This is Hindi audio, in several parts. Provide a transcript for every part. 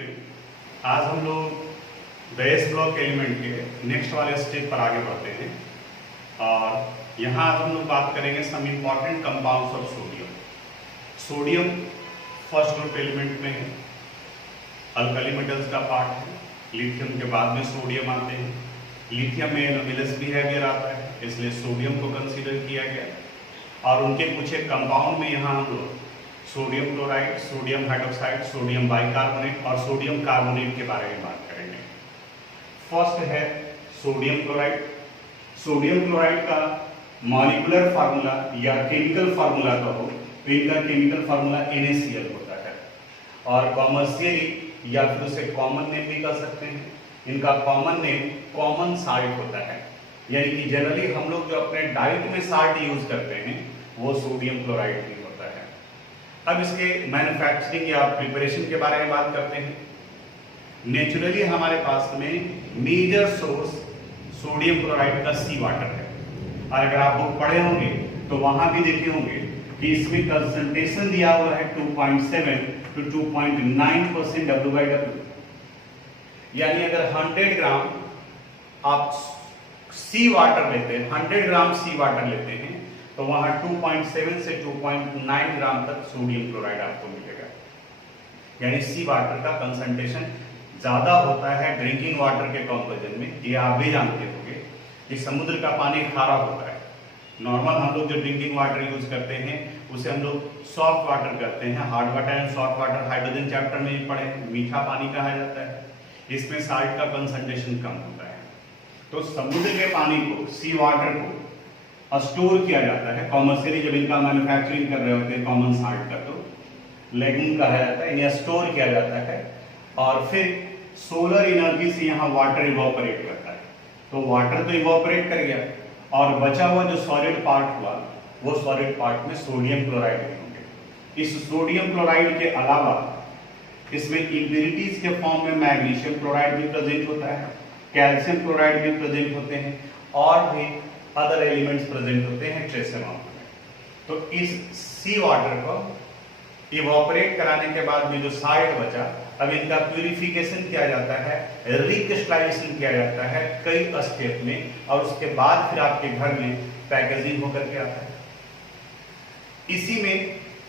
स्टूडेंट, आज हम लोग बेस ब्लॉक एलिमेंट के नेक्स्ट वाले स्टेप पर आगे बढ़ते हैं और यहाँ आज हम लोग बात करेंगे some important compounds of sodium. Sodium first group element में है, अल्कली मेटल्स का पार्ट है। लिथियम के बाद में सोडियम आते हैं। लिथियम में एनोमिलस बिहेवियर आता है, इसलिए सोडियम को कंसीडर किया गया और उनके कुछ एक कंपाउंड में यहाँ हम लोग sodium chloride, sodium hydroxide, sodium bicarbonate और सोडियम कार्बोनेट के बारे में बात करेंगे। फर्स्ट है सोडियम क्लोराइड। सोडियम क्लोराइड का मॉलिक्यूलर फार्मूला या केमिकल फार्मूला कहो तो इनका केमिकल फार्मूला NaCl होता है और कॉमर्शियली या फिर उसे कॉमन नेम भी कर सकते हैं। इनका कॉमन नेम कॉमन साल्ट होता है, यानी कि जनरली हम लोग जो अपने डाइट में साल्ट यूज करते हैं वो सोडियम क्लोराइड ही होता है। अब इसके मैन्युफैक्चरिंग या प्रिपरेशन के बारे में बात करते हैं। नेचुरली हमारे पास में मेजर सोर्स सोडियम क्लोराइड का सी वाटर है और अगर आप बुक पढ़े होंगे तो वहां भी देखे होंगे कि इसमें कंसंट्रेशन दिया हुआ है 2.7 to 2.9% W/W। यानी अगर 100 ग्राम आप सी वाटर लेते हैं, 100 ग्राम सी वाटर लेते हैं तो वहां 2.7 से 2.9 ग्राम तक सोडियम क्लोराइड आपको मिलेगा। यानी सी वाटर का कंसंट्रेशन ज्यादा होता है ड्रिंकिंग वाटर के कंपैरिजन में। ये आप भी जानते होंगे कि समुद्र का पानी खारा होता है। नॉर्मल हम लोग जो ड्रिंकिंग वाटर यूज करते हैं उसे हम लोग सॉफ्ट वाटर करते हैं। Hard water and soft water hydrogen chapter में ही पढ़े, मीठा पानी कहा जाता है। इसमें साल्ट का कंसंट्रेशन कम होता है। तो समुद्र के पानी को, सी वाटर को स्टोर किया जाता है। कॉमर्शियली जब इनका मैन्युफैक्चरिंग कर रहे होते हैं कॉमन साल्ट का तो लेगून कहा जाता है, इन्हें स्टोर किया जाता है और फिर सोलर एनर्जी से यहाँ वाटर इवोपरेट करता है। तो वाटर तो इवोपरेट कर गया और बचा हुआ जो सॉलिड पार्ट हुआ वो सॉलिड पार्ट में सोडियम क्लोराइड होंगे। इस सोडियम क्लोराइड के अलावा इसमें इम्प्यूरिटीज के फॉर्म में मैग्नीशियम क्लोराइड भी प्रेजेंट होता है, कैल्शियम क्लोराइड भी प्रेजेंट होते हैं और भी अदर एलिमेंट्स प्रेजेंट होते हैं ट्रेस अमाउंट में। तो इस सी वाटर को इवोपरेट कराने के बाद में जो साल्ट बचा, अब इनका प्यूरिफिकेशन किया जाता है, रिक्रिस्टलाइजेशन किया जाता है कई स्टेप में और उसके बाद फिर आपके घर में पैकेजिंग होकर के आता है। इसी में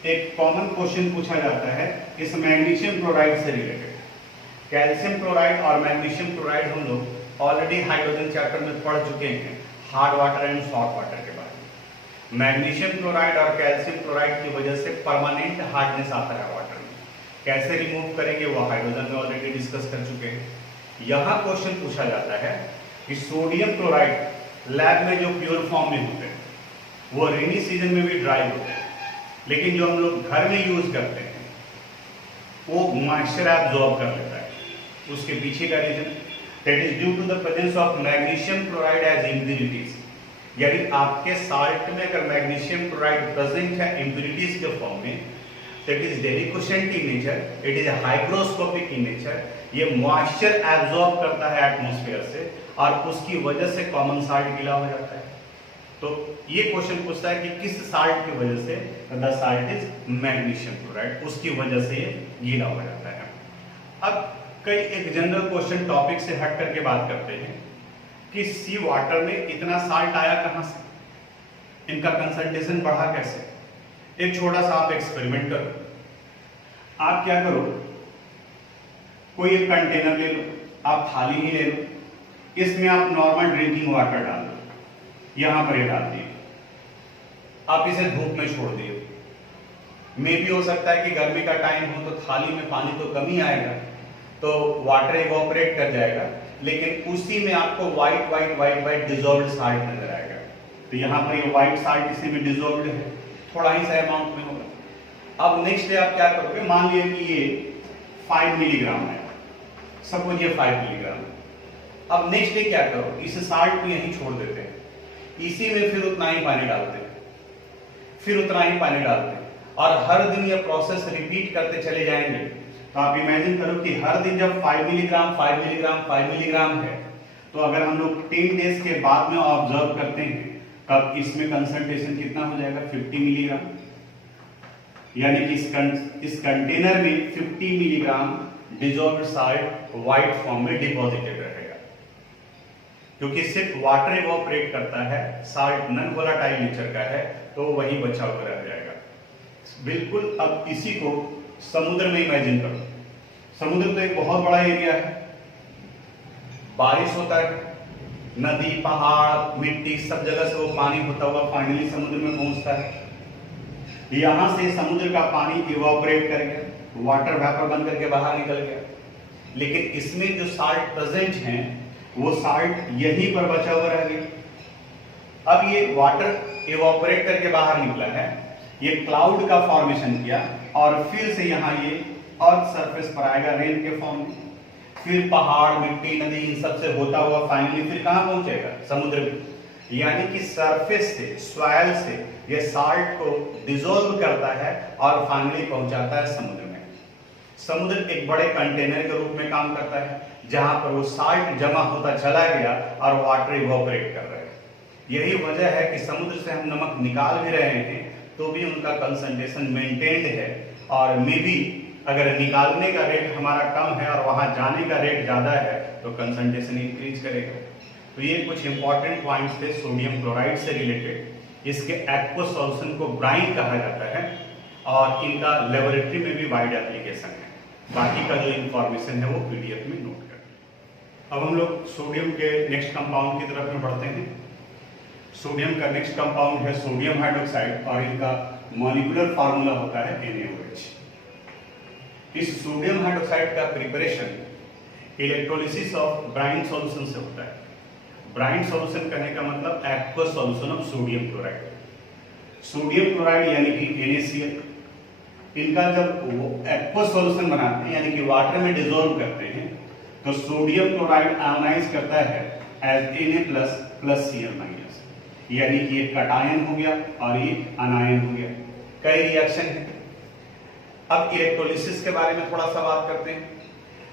एक कॉमन क्वेश्चन पूछा जाता है इस मैग्नीशियम क्लोराइड से रिलेटेड। कैल्शियम क्लोराइड और मैग्नीशियम क्लोराइड हम लोग ऑलरेडी हाइड्रोजन चैप्टर में पढ़ चुके हैं, hard water and soft water के बारे में। मैग्नीशियम क्लोराइड और कैल्शियम क्लोराइड की वजह से परमानेंट हार्डनेस आता है वाटर में। कैसे रिमूव करेंगे वो हाइड्रोजन में ऑलरेडी डिस्कस कर चुके हैं। यहाँ क्वेश्चन पूछा जाता है कि सोडियम क्लोराइड लैब में जो प्योर फॉर्म में होते हैं वो रेनी सीजन में भी ड्राई होते हैं, लेकिन जो हम लोग घर में यूज करते हैं वो मॉइस्चर एब्जॉर्ब कर लेता है। उसके पीछे का reason that is due to the presence of magnesium chloride as impurities. यानी आपके साल्ट में अगर मैग्नीशियम क्लोराइड प्रेजेंट है इम्प्यूरिटीज के फॉर्म में, that is deliquescent in nature, it is hygroscopic in nature. ये मॉइस्चर एब्जॉर्ब करता है एटमॉस्फेयर से और उसकी वजह से कॉमन साल्ट गीला हो जाता है। तो ये क्वेश्चन पूछता है कि किस साल्ट की वजह से the salt is magnesium chloride, उसकी वजह से ये गीला हो जाता है। अब कई एक जनरल क्वेश्चन टॉपिक से हट करके बात करते हैं कि सी वाटर में इतना साल्ट आया कहां से, इनका कंसंट्रेशन बढ़ा कैसे। एक छोटा सा आप एक्सपेरिमेंट करो। आप क्या करो, कोई एक कंटेनर ले लो, आप थाली ही ले लो, इसमें आप नॉर्मल ड्रिंकिंग वाटर डाल दो, यहां पर ये डाल दिए, आप इसे धूप में छोड़ दिए। मे भी हो सकता है कि गर्मी का टाइम हो तो थाली में पानी तो कम ही आएगा तो वाटर इवोपरेट कर जाएगा, लेकिन उसी में आपको व्हाइट डिजॉल्व्ड साल्ट नजर आएगा। तो यहाँ पर ये व्हाइट साल्ट इसी में डिजॉल्व्ड है, थोड़ा ही सा अमाउंट में होगा। अब नेक्स्ट डे आप क्या करोगे, मान लीजिए कि ये 5 मिलीग्राम है, सपोज ये 5 मिलीग्राम है। अब नेक्स्ट डे क्या करो, इस साल्ट को यहीं छोड़ देते हैं, इसी में फिर उतना ही पानी डालते हैं, फिर उतना ही पानी डालते हैं और हर दिन ये प्रोसेस रिपीट करते चले जाएंगे। तो आप इमेजिन करो कि हर दिन जब 5 मिलीग्राम 5 मिलीग्राम 5 मिलीग्राम है तो अगर हम लोग 10 डेज के बाद में ऑब्जर्व करते हैं कब इसमें कंसंट्रेशन कितना हो जाएगा, 50 मिलीग्राम। यानी कि इस कंटेनर में 50 milligram dissolved salt white form में डिपॉजिटेड रहेगा, क्योंकि सिर्फ वाटर इवोपरेट करता है, साल्ट नॉन वोलेटाइल नेचर का है, तो वही बचा हुआ रह जाएगा। बिल्कुल अब इसी को समुद्र में इमेजिन करो। समुद्र तो एक बहुत बड़ा एरिया है, बारिश होता है, नदी पहाड़ मिट्टी सब जगह से वो पानी होता हुआ फाइनली समुद्र में पहुंचता है। यहां से समुद्र का पानी इवोपरेट कर गया, वाटर वेपर बन करके बाहर निकल गया, लेकिन इसमें जो साल्ट प्रेजेंट हैं वो साल्ट यहीं पर बचा हुआ रह गया। अब ये वाटर इवोपरेट करके बाहर निकला है, ये क्लाउड का फॉर्मेशन किया और फिर से यहाँ ये अर्थ सरफेस पर आएगा रेन के फॉर्म में, फिर पहाड़ मिट्टी नदी इन सब से होता हुआ फाइनली फिर कहां पहुंचेगा? समुद्र में। यानी कि सरफेस से सॉइल से ये साल्ट को डिसॉल्व करता है और फाइनली पहुंचाता है समुद्र में। समुद्र एक बड़े कंटेनर के रूप में काम करता है, जहां पर वो साल्ट जमा होता चला गया और वाटर इवोपरेट कर रहा है। यही वजह है कि समुद्र से हम नमक निकाल भी रहे हैं तो भी उनका कंसंट्रेशन मेंटेन्ड है, और मे बी अगर निकालने का रेट हमारा कम है और वहां जाने का रेट ज्यादा है तो कंसंट्रेशन इंक्रीज करेगा। तो ये कुछ इंपॉर्टेंट पॉइंट्स थे सोडियम क्लोराइड से रिलेटेड। इसके एक्वस सॉल्यूशन को ब्राइन कहा जाता है और इनका लेबोरेटरी में भी वाइड एप्लीकेशन है। बाकी का जो इंफॉर्मेशन है वो पीडीएफ में नोट कर। अब हम लोग सोडियम के नेक्स्ट कंपाउंड की तरफ में बढ़ते हैं। सोडियम का नेक्स्ट कंपाउंड है सोडियम हाइड्रोक्साइड और इनका मॉलिक्यूलर फार्मूला होता है NaOH। इस सोडियम हाइड्रोक्साइड का preparation electrolysis of brine solution से होता है। ब्राइन सॉल्यूशन करने का मतलब aqueous solution of sodium chloride. Sodium chloride यानी कि NaCl, इनका जब वो एक्वस सॉल्यूशन बनाते हैं यानी कि वाटर में डिसॉल्व करते हैं तो सोडियम क्लोराइड आयोनाइज करता है as Na plus Cl minus, यानी कि ये कटायन हो गया और ये अनायन हो गया। कई रिएक्शन है। अब इलेक्ट्रोलिसिस के बारे में थोड़ा सा बात करते हैं।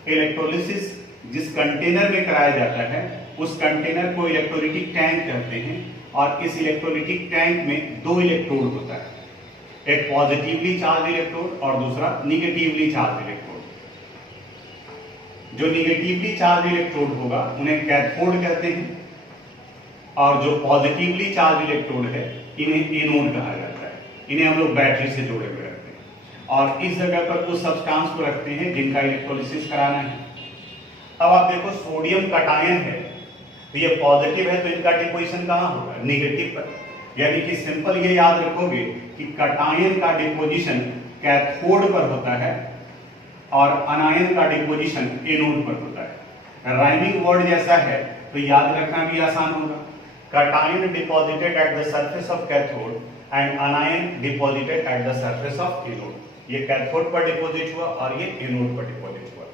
इलेक्ट्रोलिसिस जिस कंटेनर में कराया जाता है उस कंटेनर को इलेक्ट्रोलिटिक टैंक कहते हैं, और इस इलेक्ट्रोलिटिक टैंक में दो इलेक्ट्रोड होता है, एक पॉजिटिवली चार्ज इलेक्ट्रोड और दूसरा निगेटिवली चार्ज इलेक्ट्रोड। जो निगेटिवली चार्ज इलेक्ट्रोड होगा उन्हें कैथोड कहते हैं, और जो पॉजिटिवली चार्ज इलेक्ट्रोड है इन्हें एनोड कहा जाता है। इन्हें हम लोग बैटरी से जोड़े हुए रखते हैं और इस जगह पर उस सब्सटेंस को रखते हैं जिनका इलेक्ट्रोलिसिस कराना है। अब आप देखो सोडियम कटायन है तो ये पॉजिटिव है तो इनका डिपोजिशन कहां होगा? नेगेटिव पर। यानी कि सिंपल ये याद रखोगे कि कटायन का डिपोजिशन कैथोड पर होता है और अनायन का डिपोजिशन एनोड पर होता है। राइमिंग वर्ड जैसा है तो याद रखना भी आसान होगा। Cation deposited at the surface of cathode and anion deposited at the surface of anode। ये कैथोड पर डिपोजिट हुआ और ये एनोड पर डिपोजिट हुआ।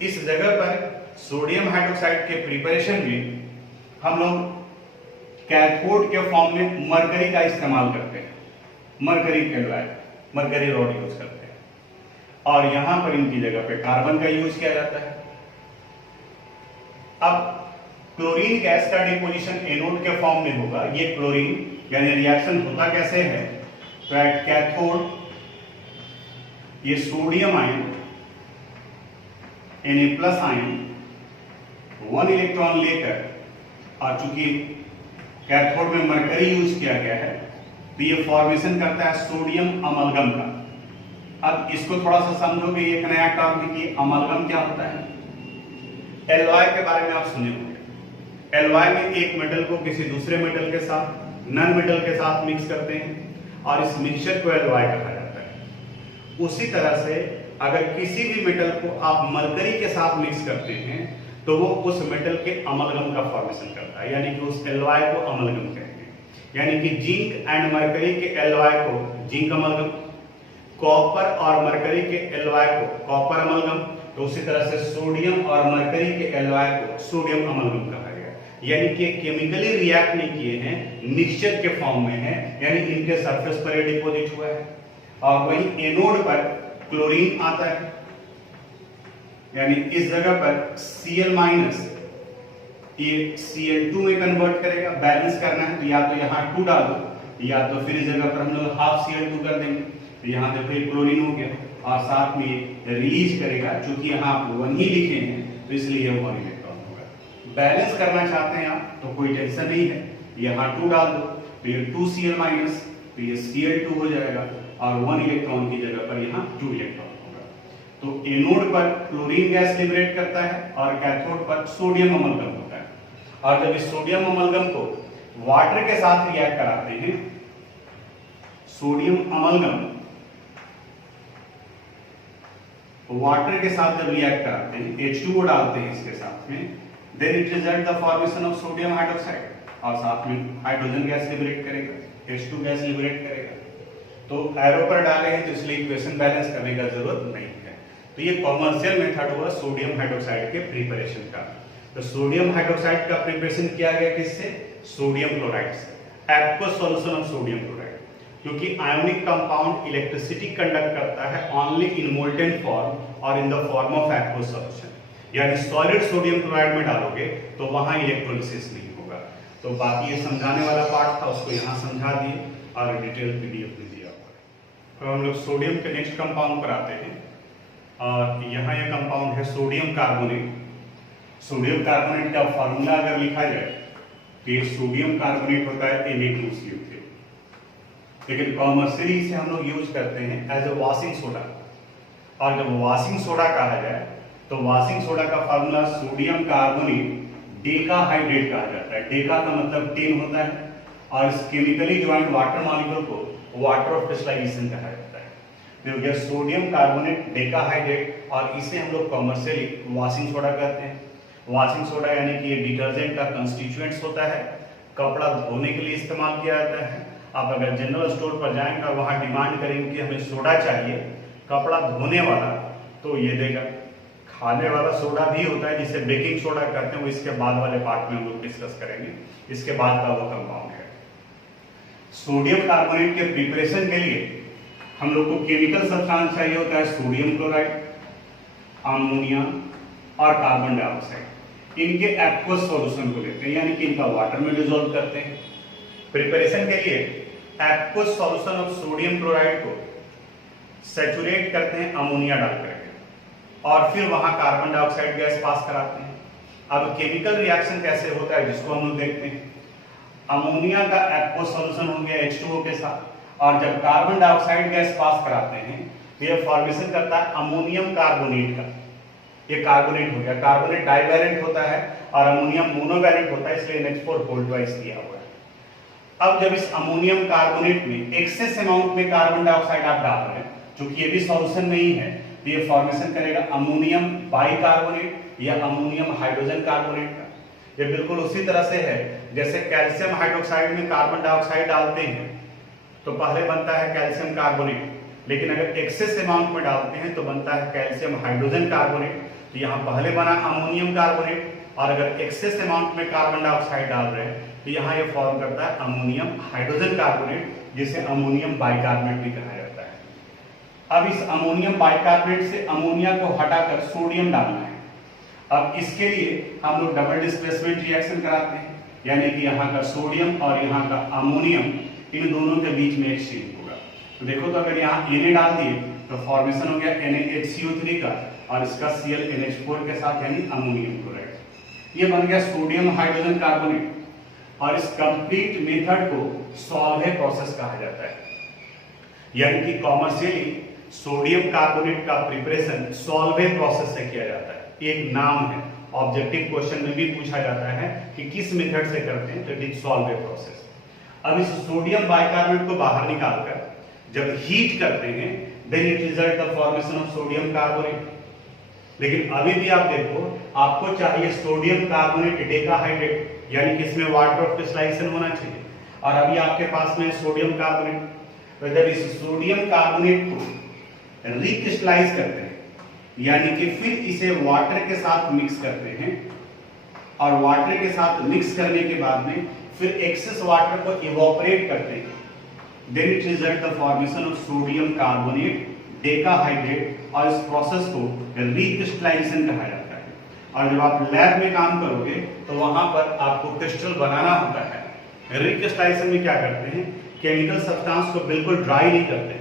इस जगह पर सोडियम हाइड्रोक्साइड के प्रिपरेशन में हम लोग कैथोड के फॉर्म में मरकरी का इस्तेमाल करते हैं, mercury chloride, mercury rod use करते हैं, और यहां पर इनकी जगह पे कार्बन का यूज किया जाता है। अब क्लोरीन गैस का डिपोजिशन एनोड के फॉर्म में होगा। ये क्लोरीन यानी रिएक्शन होता कैसे है? तो एट कैथोड ये sodium ion Na+ ion 1 electron लेकर, और चूंकि कैथोड में मरकरी यूज किया गया है तो ये फॉर्मेशन करता है सोडियम अमलगम का। अब इसको थोड़ा सा समझोगे, एक नया टर्म है कि अमलगम क्या होता है। एलॉय के बारे में आप सुने होंगे। एलॉय में एक मेटल को किसी दूसरे मेटल के साथ, नन मेटल के साथ मिक्स करते हैं और इस मिक्सचर को एलॉय कहा जाता है। उसी तरह से अगर किसी भी मेटल को आप मरकरी के साथ मिक्स करते हैं तो वो उस मेटल के अमलगम का फॉर्मेशन करता है, यानी कि उस एलॉय को अमलगम कहते हैं। यानी कि जिंक एंड मरकरी के एलॉय को जिंक अमलगम, कॉपर और मरकरी के एलॉय को कॉपर अमलगम, तो उसी तरह से सोडियम और मरकरी के एलॉय को सोडियम अमलगम कहा गया। यानी कि केमिकली रिएक्ट नहीं किए हैं, मिक्सचर के फॉर्म में है, यानी इनके सरफेस पर डिपोजिट हुआ है। और वही एनोड पर क्लोरीन आता है, यानी इस जगह पर Cl- ये Cl2 में कन्वर्ट करेगा। बैलेंस करना है तो या तो यहाँ 2 डालो या तो फिर इस जगह पर हम लोग हाफ Cl2 कर देंगे। तो यहाँ देखो ये क्लोरीन हो गया और साथ में रिलीज करेगा, चूंकि यहाँ आप 1 ही लिखे हैं तो इसलिए ये 1 इलेक्ट्रॉन होगा। बैलेंस करना चाहते हैं आप तो कोई टेंशन नहीं है, यहाँ 2 डाल दो तो ये 2Cl माइनस, तो ये Cl2 हो जाएगा और 1 इलेक्ट्रॉन की जगह पर यहाँ 2 इलेक्ट्रॉन होगा। तो एनोड पर क्लोरीन गैस लिबरेट करता है और कैथोड पर सोडियम अमलगम होता है। और जब इस सोडियम अमलगम को वाटर के साथ रिएक्ट कराते हैं, सोडियम अमलगम वाटर के साथ जब रिएक्ट कराते हैं, H2O डालते हैं इसके साथ में, then it result the formation of sodium hydroxide और साथ में हाइड्रोजन गैस लिबरेट करेगा, H2 गैस लिबरेट करेगा। तो एरो पर डाले हैं तो इसलिए इक्वेशन बैलेंस करने का जरूरत नहीं है। तो ये कॉमर्शियल मेथड हुआ सोडियम हाइड्रोक्साइड के प्रिपरेशन का। तो सोडियम हाइड्रोक्साइड का प्रिपरेशन किया गया किससे? सोडियम क्लोराइड से, aqueous solution of sodium chloride. क्योंकि आयोनिक कंपाउंड इलेक्ट्रिसिटी कंडक्ट करता है ओनली इन मोल्टेन फॉर्म और इन the form of aqueous solution, यानी सॉलिड सोडियम क्लोराइड में डालोगे तो वहां इलेक्ट्रोलिसिस नहीं होगा। तो बाकी ये समझाने वाला पार्ट था, उसको यहाँ समझा दिए और डिटेल PDF में दिया हुआ। तो हम लोग सोडियम के नेक्स्ट कंपाउंड पर आते हैं और यहाँ ये कंपाउंड है सोडियम कार्बोनेट। सोडियम कार्बोनेट का फॉर्मूला अगर लिखा जाए तो ये सोडियम कार्बोनेट होता है Na2CO3, लेकिन कॉमर्शियली इसे हम लोग यूज करते हैं एज ए वॉशिंग सोडा। और जब वॉशिंग सोडा कहा जाए तो वॉशिंग सोडा का फॉर्मूला सोडियम कार्बोनेट डेकाहाइड्रेट कहा जाता है। डेका का मतलब 10 होता है और इस केमिकली ज्वाइंट वाटर मॉलिक्यूल को वाटर ऑफ क्रिस्टलाइजेशन कहा जाता है। तो यह सोडियम कार्बोनेट डेकाहाइड्रेट और इसे हम लोग कॉमर्शियली वॉशिंग सोडा कहते हैं। वॉशिंग सोडा यानी कि ये डिटर्जेंट का कंस्टिट्यूएंट्स होता है, कपड़ा धोने के लिए इस्तेमाल किया जाता है। आप अगर जनरल स्टोर पर जाएंगे और वहां डिमांड करेंगे कि हमें सोडा चाहिए कपड़ा धोने वाला, तो ये देगा। खाने वाला सोडा भी होता है जिसे बेकिंग सोडा कहते हैं, वो इसके बाद वाले पार्ट में हम लोग डिस्कस करेंगे, इसके बाद का वो कंपाउंड है। सोडियम कार्बोनेट के प्रिपरेशन के लिए हम लोग को केमिकल सब्सटेंस चाहिए होता है सोडियम क्लोराइड, अमोनिया और कार्बन डाइऑक्साइड। इनके एक्वस सॉल्यूशन को लेते हैं, यानी कि इनका वाटर में डिसॉल्व करते हैं। प्रिपरेशन के लिए aqueous solution of sodium chloride को सैचुरेट करते हैं अमोनिया डाल करके और फिर वहां कार्बन डाइऑक्साइड गैस पास कराते हैं। अब केमिकल रिएक्शन कैसे होता है जिसको हम लोग देखते हैं। अमोनिया का एक्वस सॉल्यूशन हो गया H2O के साथ, और जब कार्बन डाइऑक्साइड गैस पास कराते हैं तो यह फॉर्मेशन करता है अमोनियम कार्बोनेट का। ये कार्बोनेट हो गया, कार्बोनेट डाइवैलेंट होता है और अमोनियम मोनोवैलेंट होता है, इसलिए NH4 होल ट्वाइस दिया हुआ है। अब जब इस अमोनियम कार्बोनेट में एक्सेस अमाउंट में कार्बन डाइऑक्साइड आप डाल रहे हैं, क्योंकि ये भी सॉल्यूशन में ही है, तो ये फॉर्मेशन करेगा अमोनियम बाइकार्बोनेट या अमोनियम हाइड्रोजन कार्बोनेट का। ये बिल्कुल उसी तरह से है जैसे कैल्शियम हाइड्रोक्साइड में कार्बन डाइऑक्साइड डालते हैं तो पहले बनता है कैल्शियम कार्बोनेट, लेकिन अगर एक्सेस अमाउंट में डालते हैं तो बनता है कैल्शियम हाइड्रोजन कार्बोनेट। तो यहाँ पहले बना अमोनियम कार्बोनेट, और अगर एक्सेस अमाउंट में कार्बन डाइऑक्साइड डाल रहे हैं तो यहाँ ये फॉर्म करता है अमोनियम हाइड्रोजन कार्बोनेट, जिसे अमोनियम बाइकार्बोनेट भी कहा जाता है। अब इस अमोनियम बाइकार्बोनेट से अमोनिया को हटाकर सोडियम डालना है। अब इसके लिए हम लोग डबल डिस्प्लेसमेंट रिएक्शन कराते हैं, यानी कि यहाँ का सोडियम और यहाँ का अमोनियम इन दोनों के बीच में एक्सचेंज होगा। तो देखो, तो अगर यहाँ Na डाल दिए तो फॉर्मेशन हो गया NaHCO3 का और इसका ClNH4 के साथ, यानी अमोनियम क्लोराइड। ये बन गया सोडियम हाइड्रोजन कार्बोनेट। और इस कंप्लीट मेथड को सॉल्वे प्रोसेस कहा जाता है, यानी कि कॉमर्शियली सोडियम कार्बोनेट का प्रिपरेशन सॉल्वे प्रोसेस से किया जाता है। एक नाम है, ऑब्जेक्टिव क्वेश्चन में भी पूछा जाता है कि किस मेथड से करते हैं, तो इट इज सॉल्वे प्रोसेस। अब इस सोडियम बाइकार्बोनेट को बाहर निकालकर जब हीट करते हैं then it result the formation of sodium carbonate. लेकिन अभी भी आप देखो, आपको चाहिए सोडियम कार्बोनेट डेकाहाइड्रेट, यानी कि इसमें वाटर ऑफ क्रिस्टलाइजेशन होना चाहिए, और अभी आपके पास में सोडियम कार्बोनेट। तो जब इस सोडियम कार्बोनेट को रिक्रिस्टलाइज करते हैं, यानी कि फिर इसे वाटर के साथ मिक्स करते हैं, और वाटर के साथ मिक्स करने के बाद में फिर एक्सेस वाटर को इवोपरेट करते हैं, then it result the formation of sodium carbonate decahydrate, और इस प्रोसेस को रिक्रिस्टलाइजेशन कहा जाता है। और जब आप लैब में काम करोगे तो वहां पर आपको क्रिस्टल बनाना होता है। रिक्रिस्टलाइजेशन में क्या करते हैं, केमिकल सब्सटेंस को बिल्कुल ड्राई नहीं करते,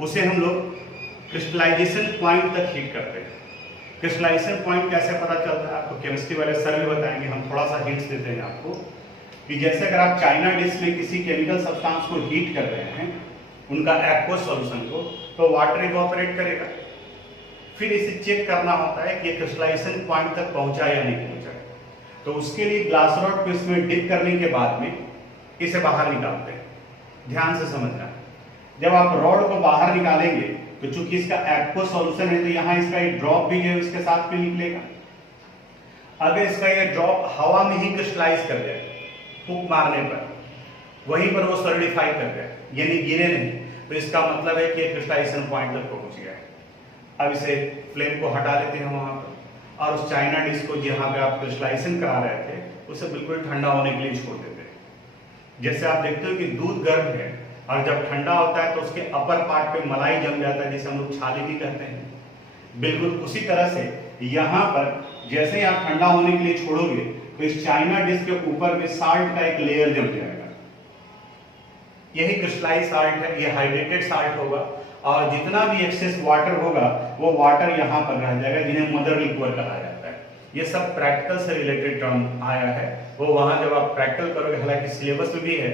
उसे हम लोग क्रिस्टलाइजेशन पॉइंट तक हीट करते हैं। क्रिस्टलाइजेशन पॉइंट कैसे पता चलता है आपको केमिस्ट्री वाले सर भी बताएंगे, हम थोड़ा सा हिंट्स देते हैं आपको कि जैसे अगर आप चाइना डिश में किसी केमिकल सब्सटेंस को हीट कर रहे हैं, उनका एक्वस सॉल्यूशन को, तो वाटर इवोपरेट करेगा। फिर इसे चेक करना होता है कि ये क्रिस्टलाइजेशन पॉइंट तक पहुंचा या नहीं पहुंचा। तो उसके लिए ग्लास रॉड को इसमें डिप करने के बाद में इसे बाहर निकालते हैं। ध्यान से समझना, जब आप रॉड को बाहर निकालेंगे तो चूंकि इसका एक्वस सॉल्यूशन है तो यहाँ इसका एक ड्रॉप भी जो है उसके साथ में निकलेगा। अगर इसका ये ड्रॉप हवा में ही क्रिस्टलाइज कर जाए फूंक मारने पर, वहीं पर वो सॉलिडिफाई कर जाए यानी गिरे नहीं, तो इसका मतलब है कि क्रिस्टलाइजेशन पॉइंट तक पहुंच गया है। अब इसे फ्लेम को हटा लेते हैं वहां पर, और उस चाइना डिश को जहां पे आप क्रिस्टलाइजेशन करा रहे थे उसे बिल्कुल ठंडा होने के लिए छोड़ देते हैं। जैसे आप देखते हो कि दूध गर्म है और जब ठंडा होता है तो उसके अपर पार्ट पे मलाई जम जाता है, जिसे हम लोग छाली भी कहते हैं। बिल्कुल उसी तरह से यहाँ पर जैसे ही आप ठंडा होने के लिए छोड़ोगे तो इस चाइना डिश के ऊपर में साल्ट का एक लेयर जम जाएगा। यही क्रिस्टलाइज साल्ट है, ये हाइड्रेटेड साल्ट होगा, और जितना भी एक्सेस वाटर होगा वो वाटर यहाँ पर रह जाएगा, जिन्हें मदर लिक्विड कहा जाता है। ये सब प्रैक्टिकल से रिलेटेड टर्म आया है, वो वहां जब आप प्रैक्टिकल करोगे, हालांकि सिलेबस में भी है,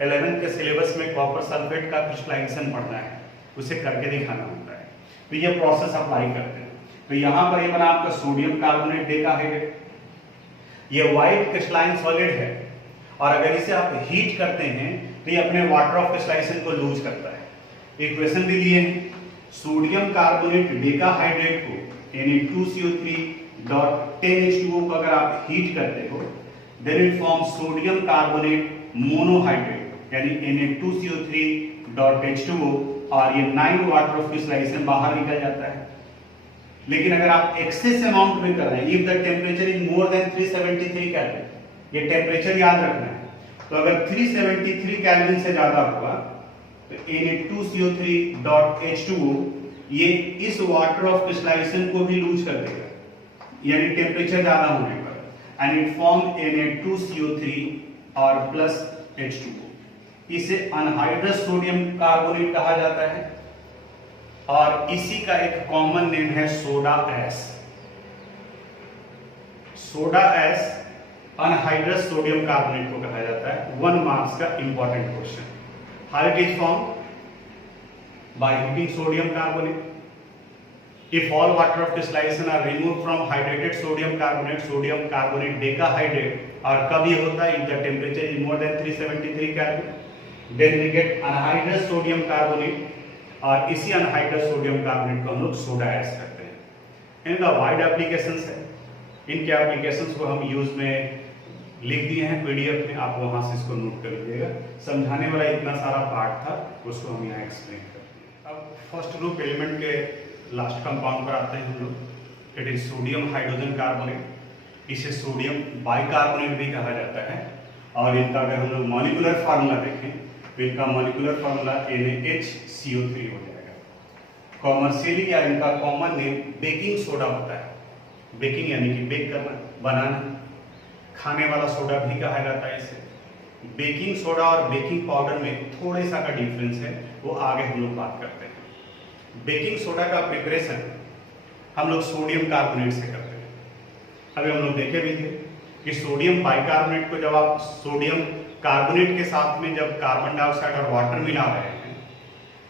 11th के सिलेबस में कॉपर सल्फेट का क्रिस्टलाइजेशन पढ़ना है, उसे करके दिखाना होता है। तो ये प्रोसेस अप्लाई करते हैं। तो यहाँ पर ये बना आपका सोडियम कार्बोनेट डेकाहाइड्रेट, ये व्हाइट क्रिस्टलाइन सॉलिड है, और अगर इसे आप हीट करते हैं तो ये अपने वाटर ऑफ क्रिस्टलाइजेशन को लूज करता है। इक्वेशन भी दिए हैं, सोडियम कार्बोनेट डेकाहाइड्रेट को Na2CO3.10H2O को अगर आप हीट करते हो then it form sodium carbonate monohydrate यानी Na2CO3.H2O, और ये 9 वाटर ऑफ क्रिस्टलाइजेशन बाहर निकल जाता है। लेकिन अगर आप एक्सेस अमाउंट में कर रहे हैं, if the temperature is more than 373 kelvin, ये टेम्परेचर याद रखना है। तो अगर 373 केल्विन से ज्यादा होगा तो Na2CO3.H2O ये इस वाटर ऑफ क्रिस्टलाइजेशन को भी लूज कर देगा, यानी टेम्परेचर ज्यादा होने पर, एंड इट फॉर्म Na2CO3 और प्लस H2O। इसे अनहाइड्रस सोडियम कार्बोनेट कहा जाता है, और इसी का एक कॉमन नेम है soda S. Soda S anhydrous sodium carbonate को कहा जाता है। 1 मार्क्स का important question. How it is form? By heating sodium carbonate. If all water of crystallization are removed from hydrated sodium carbonate decahydrate, और कभी होता है if the temperature is more than 373 Kelvin, then we get anhydrous sodium carbonate, और इसी anhydrous sodium carbonate को हम लोग सोडा एस करते हैं। इनका वाइड एप्लीकेशंस है, इनके एप्लीकेशंस को हम यूज में लिख दिए हैं पीडीएफ में, आप वहां से इसको नोट कर लीजिएगा। समझाने वाला इतना सारा पार्ट था, उसको हम यहाँ एक्सप्लेन करते हैं। अब फर्स्ट ग्रुप एलिमेंट के लास्ट कंपाउंड पर आते हैं हम लोग। It is sodium hydrogen carbonate, इसे सोडियम बाइकार्बोनेट भी कहा जाता है, और इनका अगर हम लोग मॉलिक्यूलर फार्मूला देखें तो इनका मॉलिक्यूलर फार्मूला NaHCO3 हो जाएगा। कॉमर्शियली या इनका कॉमन नेम बेकिंग सोडा होता है। बेकिंग यानी कि बेक करना, बनाना, खाने वाला सोडा भी कहा जाता है इसे। बेकिंग सोडा और बेकिंग पाउडर में थोड़े सा का डिफरेंस है, वो आगे हम लोग बात करते हैं। बेकिंग सोडा का प्रिपरेशन हम लोग सोडियम कार्बोनेट से करते हैं। अभी हम लोग देखे भी थे कि सोडियम बाइकार्बोनेट को जब आप सोडियम कार्बोनेट के साथ में जब कार्बन डाइऑक्साइड और वाटर मिला रहे हैं,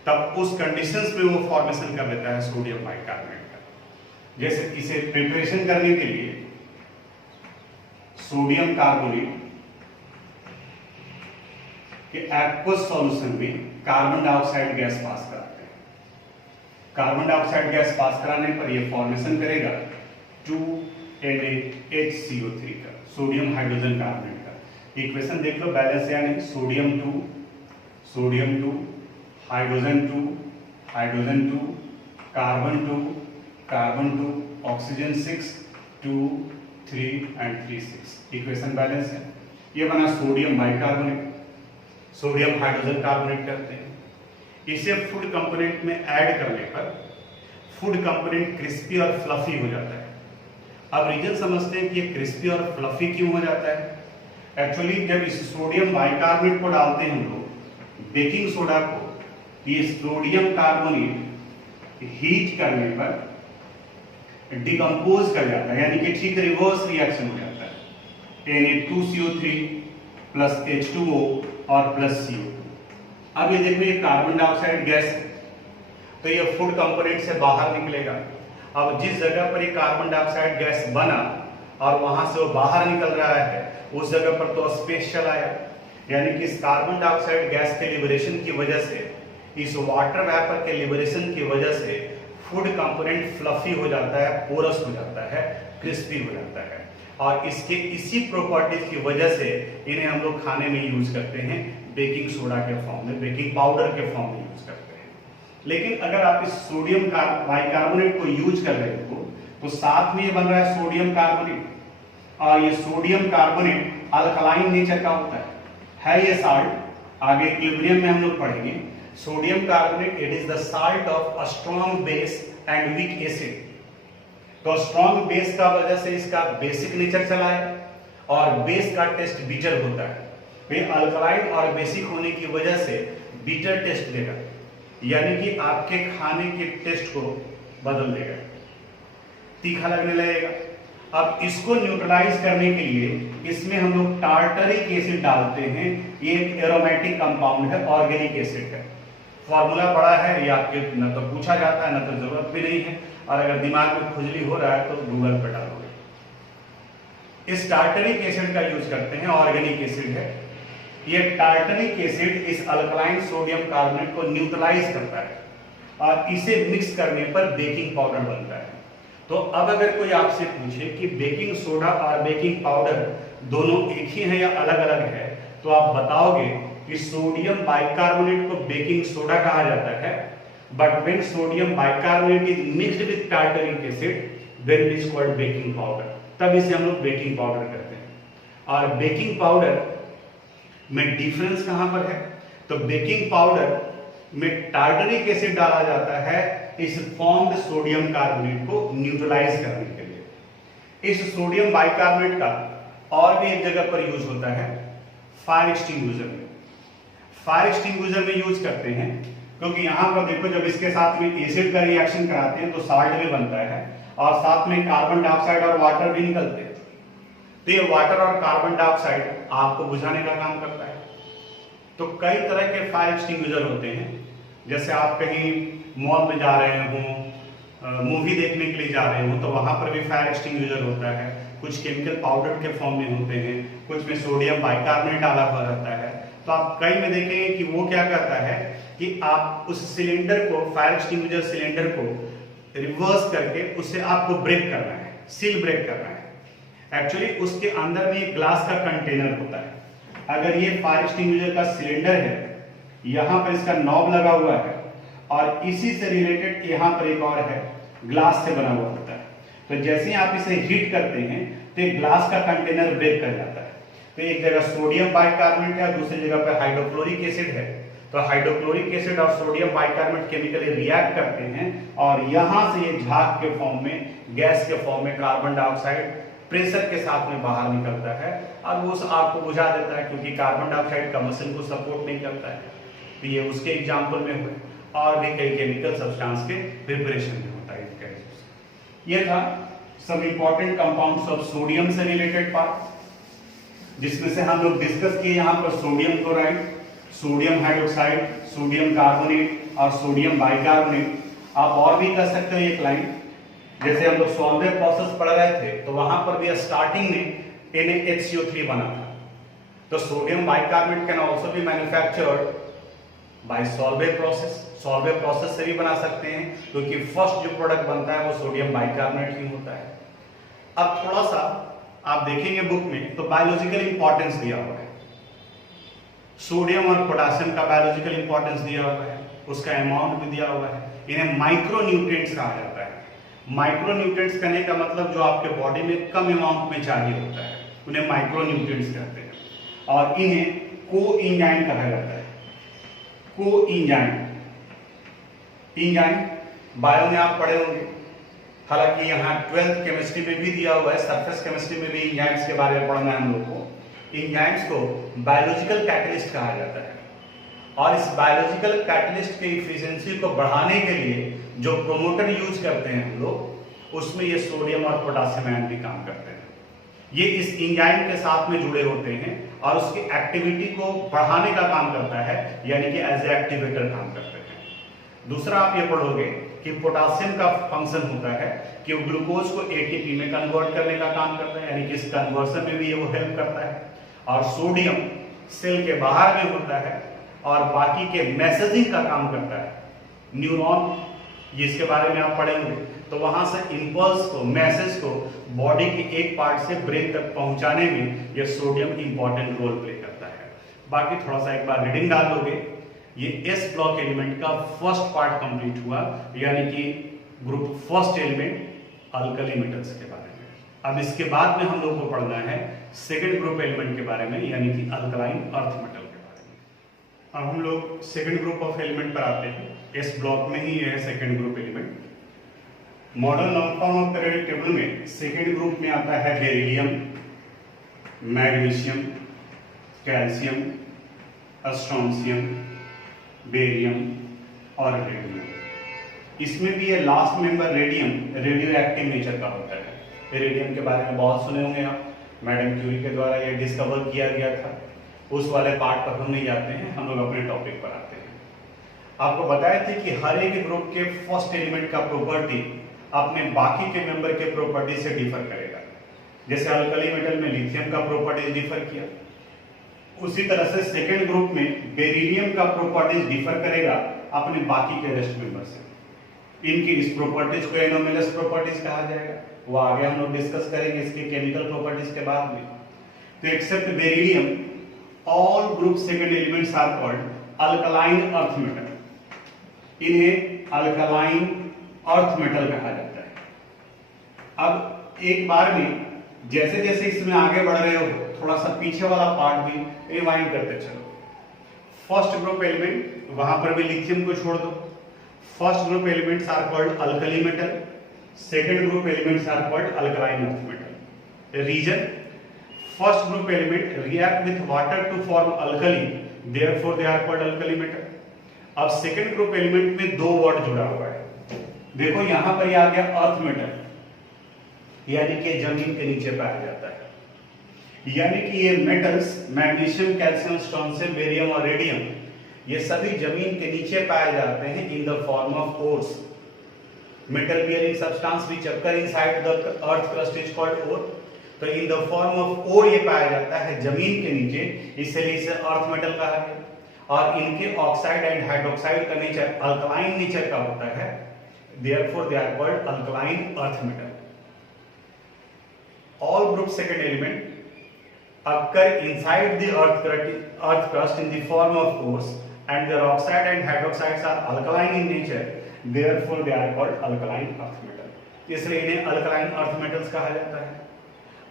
तब उस कंडीशंस में वो फॉर्मेशन कर लेता है सोडियम बाइकार्बोनेट का। जैसे इसे प्रिपरेशन करने के लिए सोडियम कार्बोनेट के एक्वस सॉल्यूशन में कार्बन डाइऑक्साइड गैस पास कराते हैं। कार्बन डाइऑक्साइड गैस पास कराने पर यह फॉर्मेशन करेगा 2NaHCO3 का, सोडियम हाइड्रोजन कार्बोनेट का। इक्वेशन देख लो, बैलेंस या नहीं, sodium 2 hydrogen 2 carbon 2 oxygen 6 2 3 and 3 6। Equation balance है। ये बना sodium bicarbonate, sodium hydrogen carbonate करते हैं। इसे फूड कंपोनेंट में ऐड करने पर फूड कंपोनेंट क्रिस्पी और फ्लफी हो जाता है। अब रीजन समझते हैं कि ये क्रिस्पी और फ्लफी क्यों हो जाता है। एक्चुअली जब इस सोडियम बाइकार्बोनेट को डालते हैं हम लोग बेकिंग सोडा को, ये सोडियम कार्बोनेट हीट करने पर डिकम्पोज कर जाता है, यानी कि ठीक रिवर्स रिएक्शन हो जाता है। Na2CO3 प्लस H2O और प्लस CO2। अब ये देखो ये कार्बन डाइऑक्साइड गैस है, तो ये फूड कंपोनेंट से बाहर निकलेगा। अब जिस जगह पर ये कार्बन डाइऑक्साइड गैस बना और वहां से वो बाहर निकल रहा है, उस जगह पर तो स्पेस चला आया, यानी कि इस कार्बन डाइऑक्साइड गैस के लिबरेशन की वजह से, इस वाटर वेपर के लिबरेशन की वजह से फूड कंपोनेंट फ्लफी हो जाता है, पोरस हो जाता है, क्रिस्पी हो जाता है। और इसके इसी प्रॉपर्टीज की वजह से इन्हें हम लोग खाने में यूज करते हैं, बेकिंग सोडा के फॉर्म में, बेकिंग पाउडर के फॉर्म में यूज करते हैं। लेकिन अगर आप इस सोडियम बाइकार्बोनेट को यूज कर रहे हो तो साथ में ये बन रहा है सोडियम कार्बोनेट, और ये सोडियम कार्बोनेट अल्कलाइन नेचर का होता है ये साल्ट। आगे इक्विलिब्रियम में हम लोग पढ़ेंगे। Sodium carbonate it is the salt of a strong base and weak acid. तो स्ट्रॉन्ग बेस का वजह से इसका बेसिक नेचर चला है और बेस का टेस्ट बीटर होता है। वे अल्कलाइन और बेसिक होने की वजह से बीटर टेस्ट देगा, यानी कि आपके खाने के टेस्ट को बदल देगा, तीखा लगने लगेगा। अब इसको न्यूट्रलाइज करने के लिए इसमें हम लोग टार्टरिक एसिड डालते हैं। ये एरोमेटिक कंपाउंड है, ऑर्गेनिक एसिड है। फॉर्मूला बड़ा है, ये आपके न तो पूछा जाता है न तो जरूरत भी नहीं है, और अगर दिमाग में खुजली हो रहा है तो गूगल पर डालोगे। इस टार्टरिक एसिड का यूज करते हैं, ऑर्गेनिक एसिड है। ये टार्टरिक एसिड इस अल्कलाइन सोडियम कार्बोनेट को न्यूट्रलाइज करता है और इसे मिक्स करने पर बेकिंग पाउडर बनता है। तो अब अगर कोई आपसे पूछे कि बेकिंग सोडा और बेकिंग पाउडर दोनों एक ही है या अलग अलग है, तो आप बताओगे कि सोडियम बाइकार्बोनेट को बेकिंग सोडा कहा जाता है, but when sodium bicarbonate is mixed with tartaric acid then it is called baking powder. तब इसे हम लोग बेकिंग पाउडर कहते हैं। और बेकिंग पाउडर में डिफरेंस कहां पर है? तो बेकिंग पाउडर में टार्टरिक एसिड डाला जाता है इस फॉर्म्ड सोडियम कार्बोनेट को न्यूट्रलाइज करने के लिए। इस सोडियम बाइकार्बोनेट का और भी एक जगह पर यूज होता है, फायर एक्सटिंग्विशर में। फायर एक्सटिंग्विशर में यूज करते हैं क्योंकि यहां पर देखो, जब इसके साथ में एसिड का रिएक्शन कराते हैं तो साल्ट भी बनता है और साथ में कार्बन डाइऑक्साइड और वाटर भी निकलते हैं। तो ये वाटर और कार्बन डाइऑक्साइड आग को बुझाने का काम करता है। तो कई तरह के फायर एक्सटिंग्विशर होते हैं। जैसे आप कहीं मॉल में जा रहे हो, मूवी देखने के लिए जा रहे हो, तो वहां पर भी फायर एक्सटिंग्विशर होता है। कुछ केमिकल पाउडर के फॉर्म में होते हैं, कुछ में सोडियम बाइकार्बोनेट डाला हुआ रहता है। तो आप कई में देखेंगे कि वो क्या करता है कि आप उस सिलेंडर को, फायर एक्सटिंग्विशर सिलेंडर को रिवर्स करके उससे आपको ब्रेक करना है, सील ब्रेक करना है। एक्चुअली उसके अंदर में एक ग्लास का कंटेनर होता है। अगर ये फायर एक्सटिंग्विशर का सिलेंडर है, यहां पर इसका नॉब लगा हुआ है और इसी से रिलेटेड यहां पर एक और है, ग्लास से बना हुआ होता है। तो जैसे ही आप इसे हीट करते हैं तो एक ग्लास का कंटेनर ब्रेक कर जाता है। तो एक जगह सोडियम बाइकार्बोनेट है, दूसरी जगह पर हाइड्रोक्लोरिक एसिड है। तो हाइड्रोक्लोरिक एसिड और सोडियम बाइकार्बोनेट केमिकली रिएक्ट करते हैं और यहां से ये झाग के फॉर्म में, गैस के फॉर्म में कार्बन डाइऑक्साइड प्रेशर के साथ में बाहर निकलता है और वो उस आग को बुझा देता है, क्योंकि कार्बन डाइऑक्साइड कंबशन को सपोर्ट नहीं करता है। तो ये उसके एग्जाम्पल में हुए, और भी कई केमिकल सब्सटेंस के प्रिपरेशन में होता है। ये था सब इंपॉर्टेंट कंपाउंड्स ऑफ सोडियम से रिलेटेड पार्ट, जिसमें से हम लोग डिस्कस किए यहाँ पर sodium chloride, sodium hydroxide, sodium carbonate और सोडियम बाइकार्बोनेट। आप और भी कर सकते हो एक लाइन, जैसे हम लोग सॉल्वेंट प्रोसेस पढ़ रहे थे तो वहां पर भी स्टार्टिंग में NaHCO3 बना था। तो sodium bicarbonate can also be manufactured by solvent process. Solvent process से भी बना सकते हैं, क्योंकि फर्स्ट जो प्रोडक्ट बनता है वो सोडियम बाइकार्बोनेट ही होता है। अब थोड़ा सा आप देखेंगे बुक में तो बायोलॉजिकल इंपॉर्टेंस दिया हुआ है। सोडियम और पोटेशियम का बायोलॉजिकल इंपॉर्टेंस दिया हुआ है, उसका अमाउंट भी दिया हुआ है। इन्हें माइक्रोन्यूट्रिएंट्स कहा जाता है। माइक्रोन्यूट्रिएंट्स कहने का मतलब जो आपके बॉडी में कम अमाउंट में चाहिए होता है, उन्हें माइक्रोन्यूट्रिएंट्स कहते हैं। और इन्हें कोएंजाइम कहा जाता है। कोएंजाइम, एंजाइम बायो में आप पढ़े होंगे, हालांकि यहाँ 12th केमिस्ट्री में भी दिया हुआ है, सरफेस केमिस्ट्री में भी एंजाइम्स के बारे में पढ़ना है हम लोग को। एंजाइम्स को बायोलॉजिकल कैटलिस्ट कहा जाता है। और इस बायोलॉजिकल कैटलिस्ट के इफिशियंसी को बढ़ाने के लिए जो प्रोमोटर यूज करते हैं हम लोग, उसमें ये सोडियम और पोटासियम आयन भी काम करते हैं। ये इस एंजाइम के साथ में जुड़े होते हैं और उसकी एक्टिविटी को बढ़ाने का काम करता है, यानी कि एज ए एक्टिवेटर काम करते हैं। दूसरा आप ये पढ़ोगे कि पोटासियम का फंक्शन होता है कि वो ग्लूकोज को एटीपी में कन्वर्ट करने का काम करता है, यानी कि इस कन्वर्सन में भी वो हेल्प करता है। और सोडियम सेल के बाहर में होता है और बाकी के मैसेजिंग का काम करता है। न्यूरॉन, जिसके बारे में आप पढ़ेंगे, तो वहां से इंपल्स को, मैसेज को बॉडी के एक पार्ट से ब्रेन तक पहुंचाने में यह सोडियम इंपॉर्टेंट रोल प्ले करता है। बाकी थोड़ा सा एक बार रीडिंग डाल दोगे। ये एस ब्लॉक एलिमेंट का फर्स्ट पार्ट कंप्लीट हुआ, यानी कि group first element alkali metals के बारे में। अब इसके बाद में हम लोग को पढ़ना है सेकंड ग्रुप एलिमेंट के बारे में, यानी कि अल्कलाइन अर्थ मेटल के बारे में। अब हम लोग सेकंड ग्रुप ऑफ एलिमेंट पर आते हैं। इस ब्लॉक में ही है second group element. Modern none of periodic table में सेकंड ग्रुप में आता है beryllium, magnesium, calcium, strontium, barium और रेडियम। इसमें भी ये last member radium radio active nature का होता है। रेडियम के बारे में बहुत सुने होंगे आप, मैडम क्यूरी के द्वारा ये डिस्कवर किया गया था। उस वाले पार्ट पर हम नहीं जाते हैं, हम लोग अपने टॉपिक पर आते हैं। आपको बताया था कि हर एक ग्रुप के फर्स्ट एलिमेंट का प्रॉपर्टी अपने बाकी के मेंबर के प्रॉपर्टी से डिफर करेगा। जैसे अल्कली मेटल में लिथियम का प्रॉपर्टीज डिफर किया, उसी तरह से सेकेंड ग्रुप में बेरिलियम का प्रॉपर्टीज डिफर करेगा अपने बाकी के रेस्ट मेंबर से। इनकी इस प्रॉपर्टीज को एनोमलस प्रॉपर्टीज कहा जाएगा, वो आगे हम लोग डिस्कस करेंगे इसके केमिकल प्रॉपर्टीज के बाद में। तो except beryllium, all group second elements are called alkaline earth metal. इन्हें अल्कलाइन अर्थ मेटल कहा जाता है। अब एक बार में जैसे जैसे इसमें आगे बढ़ रहे हो, थोड़ा सा पीछे वाला पार्ट भी रिवाइंड करते चलो। फर्स्ट ग्रुप एलिमेंट, वहां पर भी लिथियम को छोड़ दो। First group elements are called alkali metal, second group elements are called alkaline earth metal. Reason, first group element react with water to form alkali, therefore they are called alkali metal. अब सेकंड ग्रुप एलिमेंट में दो वर्ड जुड़ा हुआ है। देखो यहां पर आ गया अर्थ मेटल, यानी कि जमीन के नीचे पाया जाता है। यानी कि ये metals magnesium, calcium, strontium, barium और रेडियम, ये सभी जमीन के नीचे पाए जाते हैं in the form of ores. Metal bearing substance which occur inside the earth crust is called ore. तो in the form of ore ये पाया जाता है जमीन के नीचे, इसलिए इसे अर्थ मेटल कहा गया। और इनके ऑक्साइड एंड हाइड्रोक्साइड का नेचर अल्कलाइन नेचर का होता है, therefore they are called alkaline earth metal. All group second element occur inside the earth crust in the form of ores, and their oxide and hydroxides are alkaline in nature, therefore they are called alkaline earth metal. इसलिए इन्हें alkaline earth metals कहा जाता है।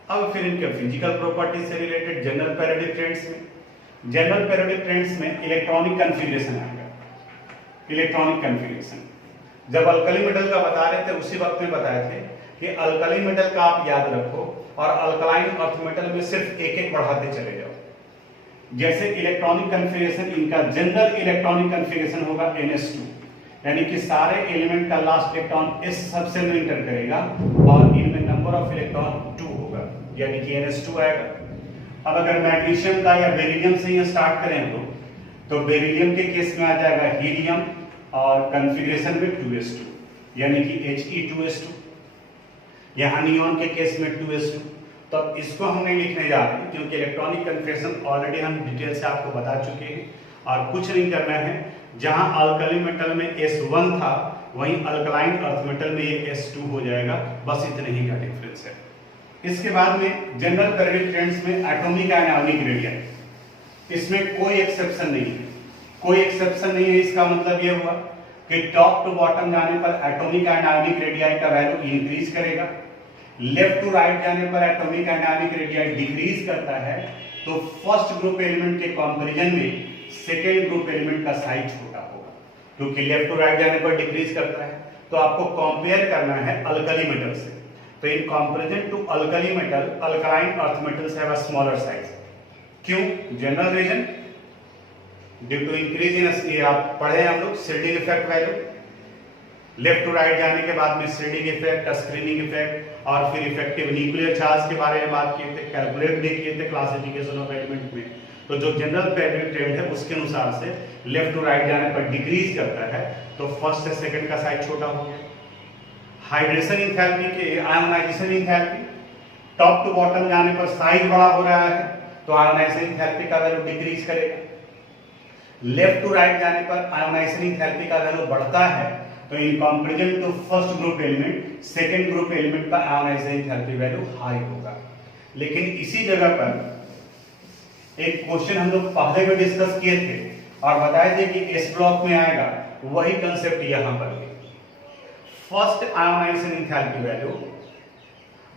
अब फिर इनके फिजिकल प्रॉपर्टीज से रिलेटेड जनरल पीरियोडिक ट्रेंड्स में, जनरल पीरियोडिक ट्रेंड्स में इलेक्ट्रॉनिक कन्फिगरेशन आएगा। इलेक्ट्रॉनिक कन्फिगरेशन जब अल्कली मेटल का बता रहे थे उसी वक्त में बताए थे कि अल्कली मेटल का आप याद रखो और अल्कलाइन अर्थ मेटल में सिर्फ एक एक बढ़ाते चले जाओ। जैसे इलेक्ट्रॉनिक कन्फिगरेशन, इनका जनरल इलेक्ट्रॉनिक कन्फिगरेशन होगा NS2, यानी कि सारे एलिमेंट का लास्ट इलेक्ट्रॉन S सबसे में इंटर करेगा और इनमें नंबर ऑफ इलेक्ट्रॉन 2 होगा, यानी कि NS2 आएगा। अब अगर मैग्नीशियम का या बेरिलियम से ये स्टार्ट करें तो बेरिलियम के केस में आ जाएगा हीलियम और कन्फिगरेशन में 2s2, यानी कि He2s2। यहाँ नियॉन के केस में 2s2। तो अब इसको हम नहीं लिखने जा रहे क्योंकि इलेक्ट्रॉनिक कन्फिगरेशन ऑलरेडी हम डिटेल से आपको बता चुके हैं और कुछ नहीं करना है। जहां अल्कली मेटल में S1 था वहीं अल्कलाइन अर्थ मेटल में ये S2 हो जाएगा, बस इतने ही का डिफरेंस है। इसके बाद में जनरल पीरियोडिक ट्रेंड्स में एटॉमिक एंड आयोनिक रेडियाई, इसमें कोई एक्सेप्शन नहीं है। कोई एक्सेप्शन नहीं है, इसका मतलब ये हुआ कि टॉप टू बॉटम जाने पर एटॉमिक एंड आयोनिक रेडियाई का वैल्यू इंक्रीज करेगा, लेफ्ट टू राइट जाने पर atomic and ionic radii decrease करता है। तो फर्स्ट ग्रुप एलिमेंट के कंपैरिजन में सेकेंड ग्रुप एलिमेंट का साइज छोटा होगा, क्योंकि लेफ्ट टू राइट जाने पर डिक्रीज करता है। तो आपको कंपेयर करना है अल्कली मेटल से। तो in comparison to alkali metal, alkaline earth metals have a smaller size. क्यों? General reason, due to increase in, ये आप पढ़े हम लोग shielding effect value, left to right जाने के बाद में श्रेडिंग इफेक्ट, स्क्रीनिंग इफेक्ट और फिर इफेक्टिव न्यूक्लियर चार्ज के बारे में बात किए थे, कैलकुलेट भी किए थे क्लासिफिकेशन ऑफ एलिमेंट में। तो जो जनरल ट्रेंड है उसके अनुसार से लेफ्ट टू राइट जाने पर डिक्रीज करता है, तो फर्स्ट से सेकंड का साइज छोटा हो गया। हाइड्रेशन इंथैल्पी के ionisation enthalpy, top to bottom जाने पर साइज बड़ा हो रहा है तो आयोनाइजेशन इंथैल्पी का वैल्यू डिक्रीज करेगा। लेफ्ट टू राइट जाने पर आयोनाइजेशन इंथैल्पी का वैल्यू बढ़ता है, तो in comparison to first group element second group element का आयोनाइजेशन इंथैल्पी वैल्यू हाई होगा। लेकिन इसी जगह पर एक क्वेश्चन हम लोग पहले भी डिस्कस किए थे और बताए थे कि एस ब्लॉक में आएगा, वही कंसेप्ट यहां पर भी। First ionisation enthalpy value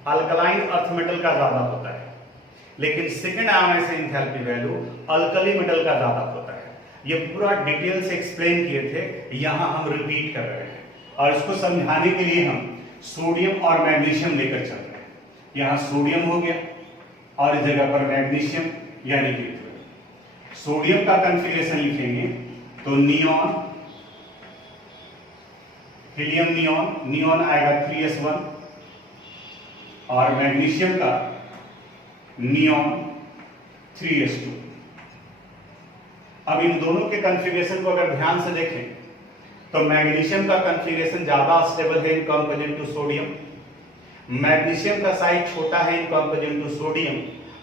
alkaline earth metal का ज्यादा होता है, लेकिन second ionisation enthalpy value alkali metal का ज्यादा होता है। ये पूरा डिटेल से एक्सप्लेन किए थे, यहां हम रिपीट कर रहे हैं और इसको समझाने के लिए हम सोडियम और मैग्नीशियम लेकर चल रहे हैं। यहां सोडियम हो गया और इस जगह पर मैग्नीशियम, यानी कि सोडियम का कॉन्फ़िगरेशन लिखेंगे तो नियॉन, हीलियम नियॉन, नियॉन आएगा 3s1 और मैग्नीशियम का नियॉन 3s2। अब इन दोनों के कॉन्फ़िगरेशन को अगर ध्यान से देखें तो मैग्नीशियम का कॉन्फ़िगरेशन ज्यादा स्टेबल है in comparison to sodium, magnesium का साइज छोटा है इन कंपैरिजन टू सोडियम।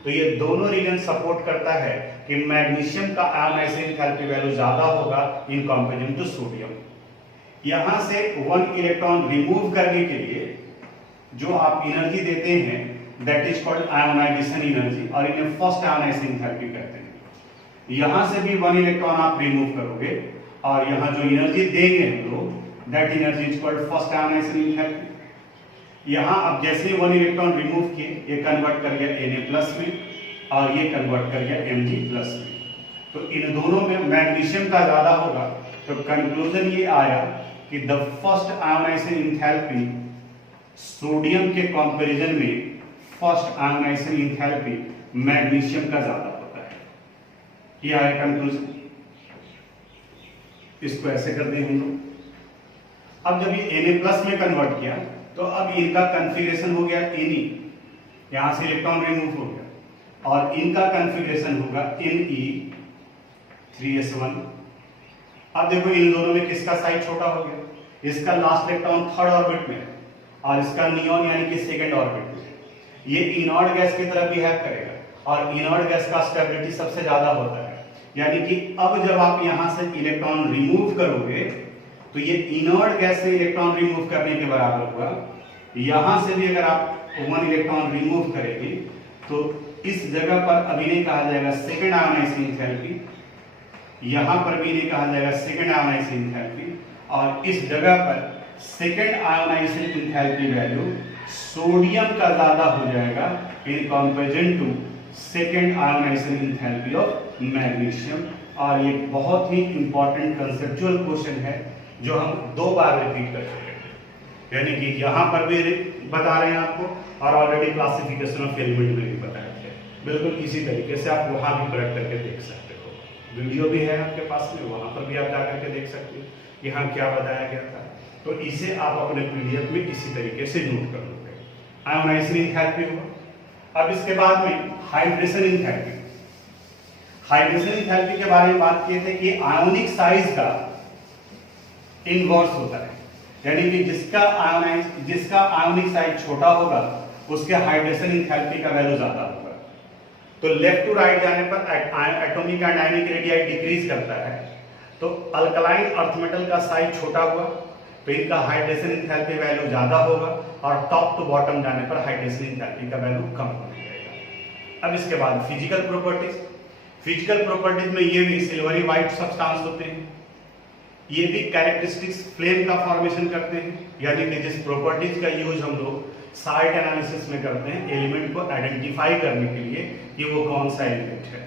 तो ये दोनों रीजन सपोर्ट करता है कि मैग्नीशियम का आयोनाइजेशन एंथैल्पी वैल्यू ज्यादा होगा इन कंपैरिजन टू सोडियम। यहां से 1 इलेक्ट्रॉन रिमूव करने के लिए जो आप एनर्जी देते हैं that is called ionisation energy, और इन्हें फर्स्ट आयोनाइजेशन एंथैल्पी कहते हैं। यहां से भी 1 इलेक्ट्रॉन आप रिमूव करोगे और यहां जो एनर्जी देंगे हम लोग that energy is called first ionization enthalpy. यहां अब जैसे 1 इलेक्ट्रॉन रिमूव किए, ये कन्वर्ट कर गया Na+ में और ये कन्वर्ट कर गया Mg+ में। तो इन दोनों में मैग्नीशियम का ज्यादा होगा, तो कंक्लूजन ये आया कि the first ionization enthalpy sodium के कंपैरिजन में फर्स्ट आयोनाइजेशन एंथैल्पी मैग्नीशियम का ज्यादा होता है। ये आया कंक्लूजन। इसको ऐसे कर दें हम लोग। अब जब ये Na+ में कन्वर्ट किया तो अब इनका कॉन्फ़िगरेशन हो गया Ne, यहां से इलेक्ट्रॉन रिमूव हो गया और इनका कॉन्फ़िगरेशन होगा Ne3s1। अब देखो इन दोनों में किसका साइज छोटा हो गया, इसका लास्ट इलेक्ट्रॉन थर्ड ऑर्बिट में है और इसका नियॉन यानी कि सेकंड ऑर्बिट में है। ये इनर्ट गैस की तरह बिहेव करेगा और इनर्ट गैस का स्टेबिलिटी सबसे ज्यादा होता है, यानी कि अब जब आप यहां से इलेक्ट्रॉन रिमूव करोगे तो ये इनर्ट गैस से इलेक्ट्रॉन रिमूव करने के बराबर होगा। यहां से भी अगर आप 1 इलेक्ट्रॉन रिमूव करेंगे तो इस जगह पर अभी नहीं कहा जाएगा सेकंड आयोनाइजेशन एंथैल्पी, यहां पर भी नहीं कहा जाएगा सेकंड आयोनाइजेशन एंथैल्पी, और इस जगह पर second ionisation enthalpy value sodium का ज्यादा हो जाएगा in comparison to second ionisation enthalpy of magnesium. और ये बहुत ही इंपॉर्टेंट कंसेप्चुअल क्वेश्चन है जो हम 2 बार रिपीट कर चुके हैं, यानी कि यहां पर भी बता रहे हैं आपको और ऑलरेडी क्लासिफिकेशन ऑफ एलिमेंट में भी बताया गया। बिल्कुल इसी तरीके से आप वहां भी पलट करके देख सकते हो, वीडियो भी है आपके पास में, वहां पर भी आप जा करके देख सकते हो कि हाँ क्या बताया गया था। तो इसे आप अपने पीडीएफ में इसी तरीके से नोट कर लोगे। आयोनाइजेशन एंथैल्पी हुआ। अब इसके बाद में हाइड्रेशन एंथैल्पी। हाइड्रेशन एंथैल्पी के बारे में बात किए थे कि आयोनिक साइज का इनवर्स होता है, यानी कि जिसका आयोनिक साइज छोटा होगा उसके हाइड्रेशन एंथैल्पी का वैल्यू ज्यादा होगा। तो लेफ्ट टू राइट जाने पर atomic and ionic radii decrease करता है, तो अल्कलाइन अर्थ मेटल का साइज छोटा हुआ तो इनका हाइड्रेशन एंथैल्पी वैल्यू ज्यादा होगा और टॉप टू बॉटम जाने पर हाइड्रेशन एंथैल्पी का वैल्यू कम हो जाएगा। अब इसके बाद फिजिकल प्रॉपर्टीज। फिजिकल प्रॉपर्टीज में ये भी सिल्वरी व्हाइट सब्सटेंस होते हैं, ये भी कैरेक्टरिस्टिक्स फ्लेम का फॉर्मेशन करते हैं, यानी कि जिस प्रॉपर्टीज का यूज हम लोग साइट एनालिसिस में करते हैं एलिमेंट को आइडेंटिफाई करने के लिए कि वो कौन सा एलिमेंट है।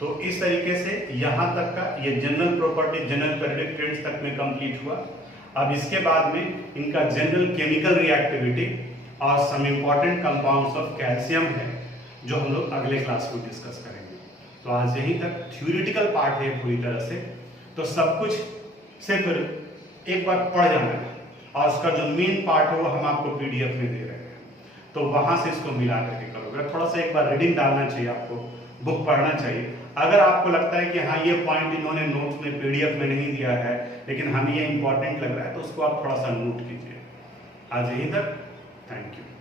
तो इस तरीके से यहां तक का ये general property general periodic tables तक में कंप्लीट हुआ। अब इसके बाद में इनका जनरल केमिकल रिएक्टिविटी और some important compounds of calcium है जो हम लोग अगले क्लास में डिस्कस करेंगे। तो आज यहीं तक थ्योरेटिकल पार्ट है पूरी तरह से, तो सब कुछ सिर्फ एक बार पढ़ जाना है और उसका जो मेन पार्ट है वो हम आपको पीडीएफ में दे रहे हैं, तो वहां से इसको मिला करके करोगे। थोड़ा सा एक बार रीडिंग डालना चाहिए आपको, बुक पढ़ना चाहिए। अगर आपको लगता है कि हाँ ये पॉइंट इन्होंने नोट्स में पीडीएफ में नहीं दिया है लेकिन हमें ये इंपॉर्टेंट लग रहा है, तो उसको आप थोड़ा सा नोट कीजिए। आज यहीं तक, थैंक यू।